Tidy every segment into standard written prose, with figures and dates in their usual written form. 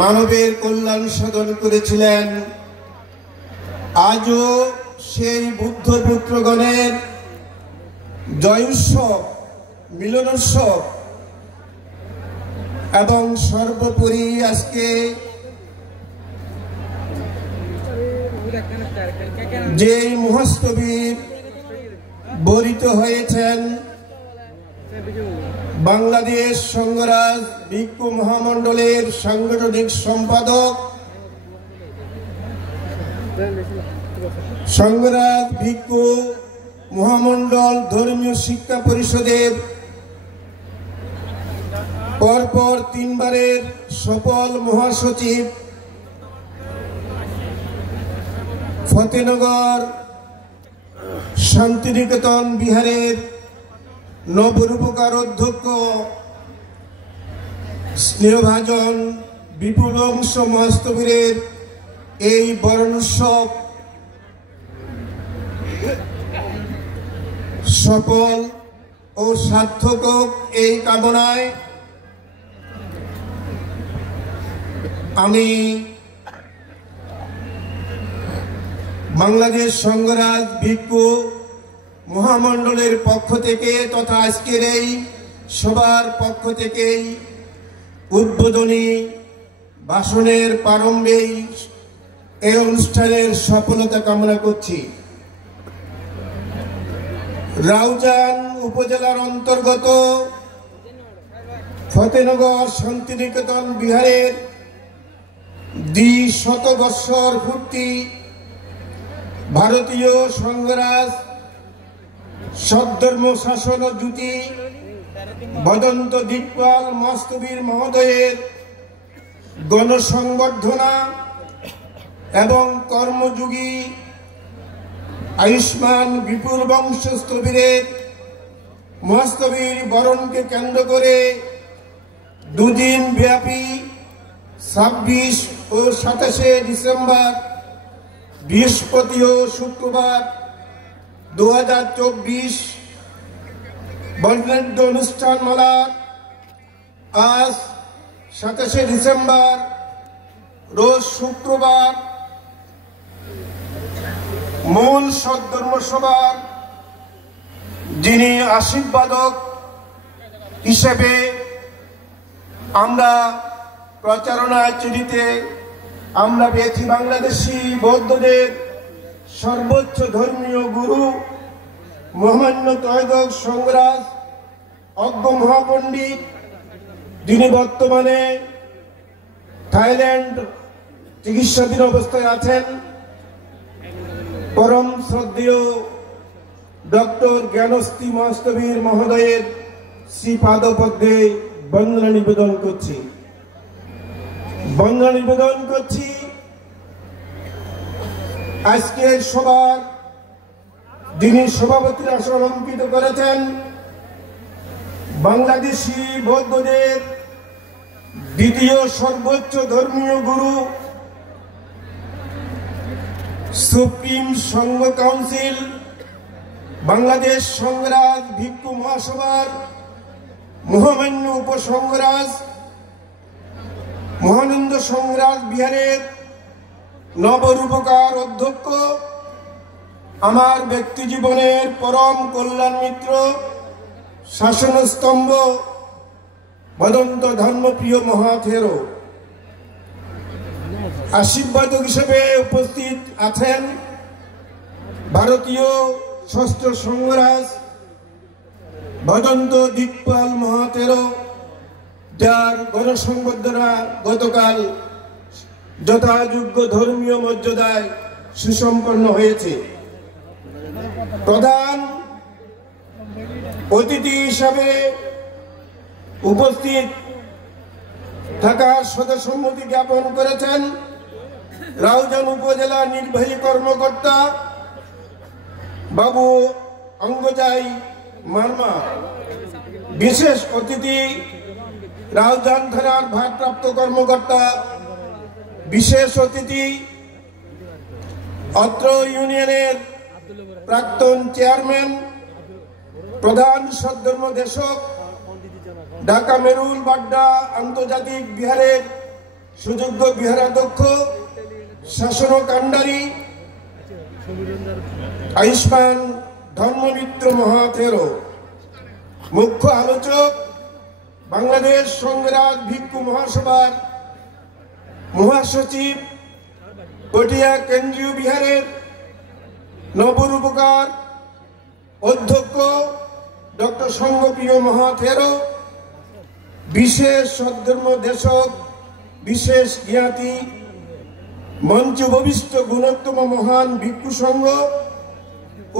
মানবের কল্যাণ সাধন করেছিলেন। আজও সেই বুদ্ধ পুত্রগণের জয়োৎসব, মিলনোৎসব এবং সর্বোপরি আজকে যে মহাস্তবীর বরিত হয়েছেন বাংলাদেশ সংঘরাজ ভিক্ষু মহামণ্ডলের সাংগঠনিক সম্পাদক, সংঘরাজ ভিক্ষু মহামণ্ডল ধর্মীয় শিক্ষা পরিষদের পরপর 3 বারের সফল মহাসচিব, ফতেনগর শান্তিনিকেতন বিহারের নবরূপকার অধ্যক্ষ স্নেহভাজন বিপুল অংশ মহাস্তবীরের এই বরণোৎসব সফল ও সার্থক এই কামনায় আমি বাংলাদেশ সংঘরাজ ভিক্ষু মহামণ্ডলের পক্ষ থেকে তথা আজকের এই সবার পক্ষ থেকেই উদ্বোধনী ভাষণের প্রারম্ভেই এই অনুষ্ঠানের সফলতা কামনা করছি। রাউজান উপজেলার অন্তর্গত ফতেনগর শান্তিনিকেতন বিহারের 200 বৎসর পূর্তি ভারতীয় সংঘরাজ সদ্ধর্ম শাসন জ্যোতি ভদন্ত দিকপাল মহাস্তবীর মহোদয়ের গণসংবর্ধনা এবং কর্মযোগী আয়ুষ্মান বিপুল বংশস্থবীরের মহাস্তবীর বরণকে কেন্দ্র করে 2 দিন ব্যাপী 26 ও 27 ডিসেম্বর বৃহস্পতি ও শুক্রবার 2024 বর্ণাঢ্য অনুষ্ঠানমালার আজ 27 ডিসেম্বর রোজ শুক্রবার মূল সদ্ধর্ম সভার যিনি আশীর্বাদক হিসেবে আমরা প্রচারণায় চিঠিতে আমরা পেয়েছি বাংলাদেশি বৌদ্ধদের সর্বোচ্চ ধর্মীয় গুরু মহামান্য ত্রয়োদশ সংঘরাজ অজ্ঞ মহাপণ্ডিত, যিনি বর্তমানে থাইল্যান্ড চিকিৎসাধীন অবস্থায় আছেন, পরম শ্রদ্ধেয় ডক্টর জ্ঞানস্থী মহাস্তবীর মহোদয়ের শ্রীপাদপদ্মে বন্দনা নিবেদন করছি। আজকের সভার যিনি সভাপতির আসন অলঙ্কৃত করেছেন বাংলাদেশি বৌদ্ধদের দ্বিতীয় সর্বোচ্চ ধর্মীয় গুরু, সুপ্রিম সংঘ কাউন্সিল বাংলাদেশ সংঘরাজ ভিক্ষু মহাসভার মহামান্য উপসংঘরাজ মহানন্দ সংঘরাজ বিহারের নবরূপকার অধ্যক্ষ, আমার ব্যক্তি জীবনের পরম কল্যাণ মিত্র, শাসনস্তম্ভ বদন্ত ধর্মপ্রিয় মহাথেরো, আশীর্বাদক হিসেবে উপস্থিত আছেন ভারতীয় ষষ্ঠ সংঘরাজ ভদন্ত দিকপাল মহাথেরো, যার গণসংবর্ধনা গতকাল যথাযোগ্য ধর্মীয় মর্যাদায় সুসম্পন্ন হয়েছে। প্রধান অতিথি হিসাবে উপস্থিত থাকার সদস্যসম্মতি জ্ঞাপন করেছেন রাউজান উপজেলা নির্বাহী কর্মকর্তা বাবু অঙ্গজাই মার্মা। বিশেষ অতিথি রাউজান থানার ভারপ্রাপ্ত কর্মকর্তা, বিশেষ অতিথি অত্র ইউনিয়নের প্রাক্তন চেয়ারম্যান, প্রধান সদ্ধর্ম দেশক, ঢাকা মেরুল বাড্ডা আন্তর্জাতিক বিহারের সুযোগ্য বিহারাধ্যক্ষ শাসন কাণ্ডারী আয়ুষ্মান ধর্মমিত্র মহাথেরো, মুখ্য আলোচক বাংলাদেশ সংগ্রাম ভিক্ষু মহাসভার মহাসচিব পটিয়া কেন্দ্রীয় বিহারের নবরূপকার অধ্যক্ষ ডক্টর সংঘপ্রিয় মহাথেরো, বিশেষ সদ্ধর্ম দেশক বিশেষ জ্ঞাতি মঞ্চ ভবিষ্ঠ গুণোত্তম মহান ভিক্ষু সংঘ,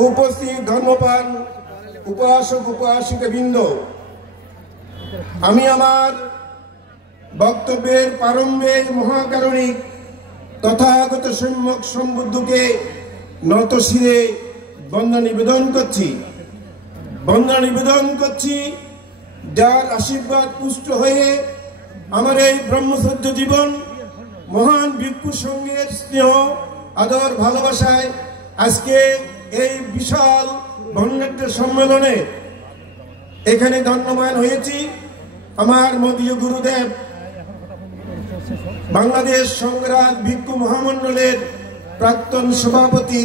উপস্থিত ধর্মপান উপাসক উপাসিকা বৃন্দ, আমি আমার বক্তব্যের প্রারম্ভে মহাকারণিক তথাগত সম্যক সম্বুদ্ধকে নতশিরে বন্দনা নিবেদন করছি, যার আশীর্বাদ পুষ্ট হয়ে আমার এই ব্রহ্মচর্য জীবন মহান ভিক্ষু সংঘের স্নেহ আদর ভালোবাসায় আজকে এই বিশাল বর্ণাঢ্য সম্মেলনে এখানে ধন্যবান হয়েছি। আমার মদীয় গুরুদেব বাংলাদেশ সংগ্রাম ভিক্ষু মহামণ্ডলের প্রাক্তন সভাপতি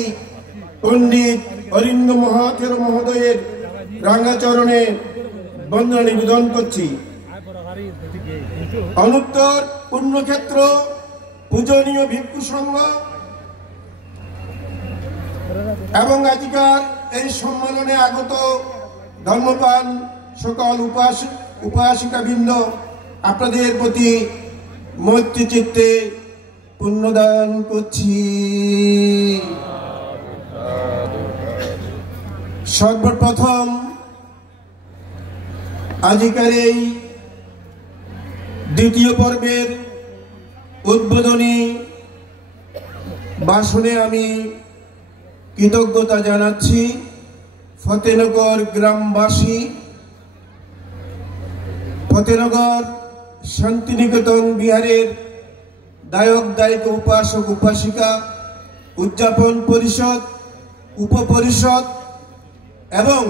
পণ্ডিত অরিন্দ মহাথেরো মহোদয়ের রাঙ্গাচরণে বন্দনা নিবেদন করছি। অনুত্তর পুণ্যক্ষেত্র পূজনীয় ভিক্ষু সংঘ এবং আজকের এই সম্মেলনে আগত ধর্মপান সকল উপাসিকা বৃন্দ, আপনাদের প্রতি মৈত্রী চিত্তে পুণ্যদান করছি। সর্বপ্রথম আজকের এই দ্বিতীয় পর্বের উদ্বোধনী ভাষণে আমি কৃতজ্ঞতা জানাচ্ছি ফতেনগর গ্রামবাসী, ফতেনগর শান্তিনিকেতন বিহারের দায়ক দায়িকা উপাসক উপাসিকা, উদযাপন পরিষদ, উপপরিষদ এবং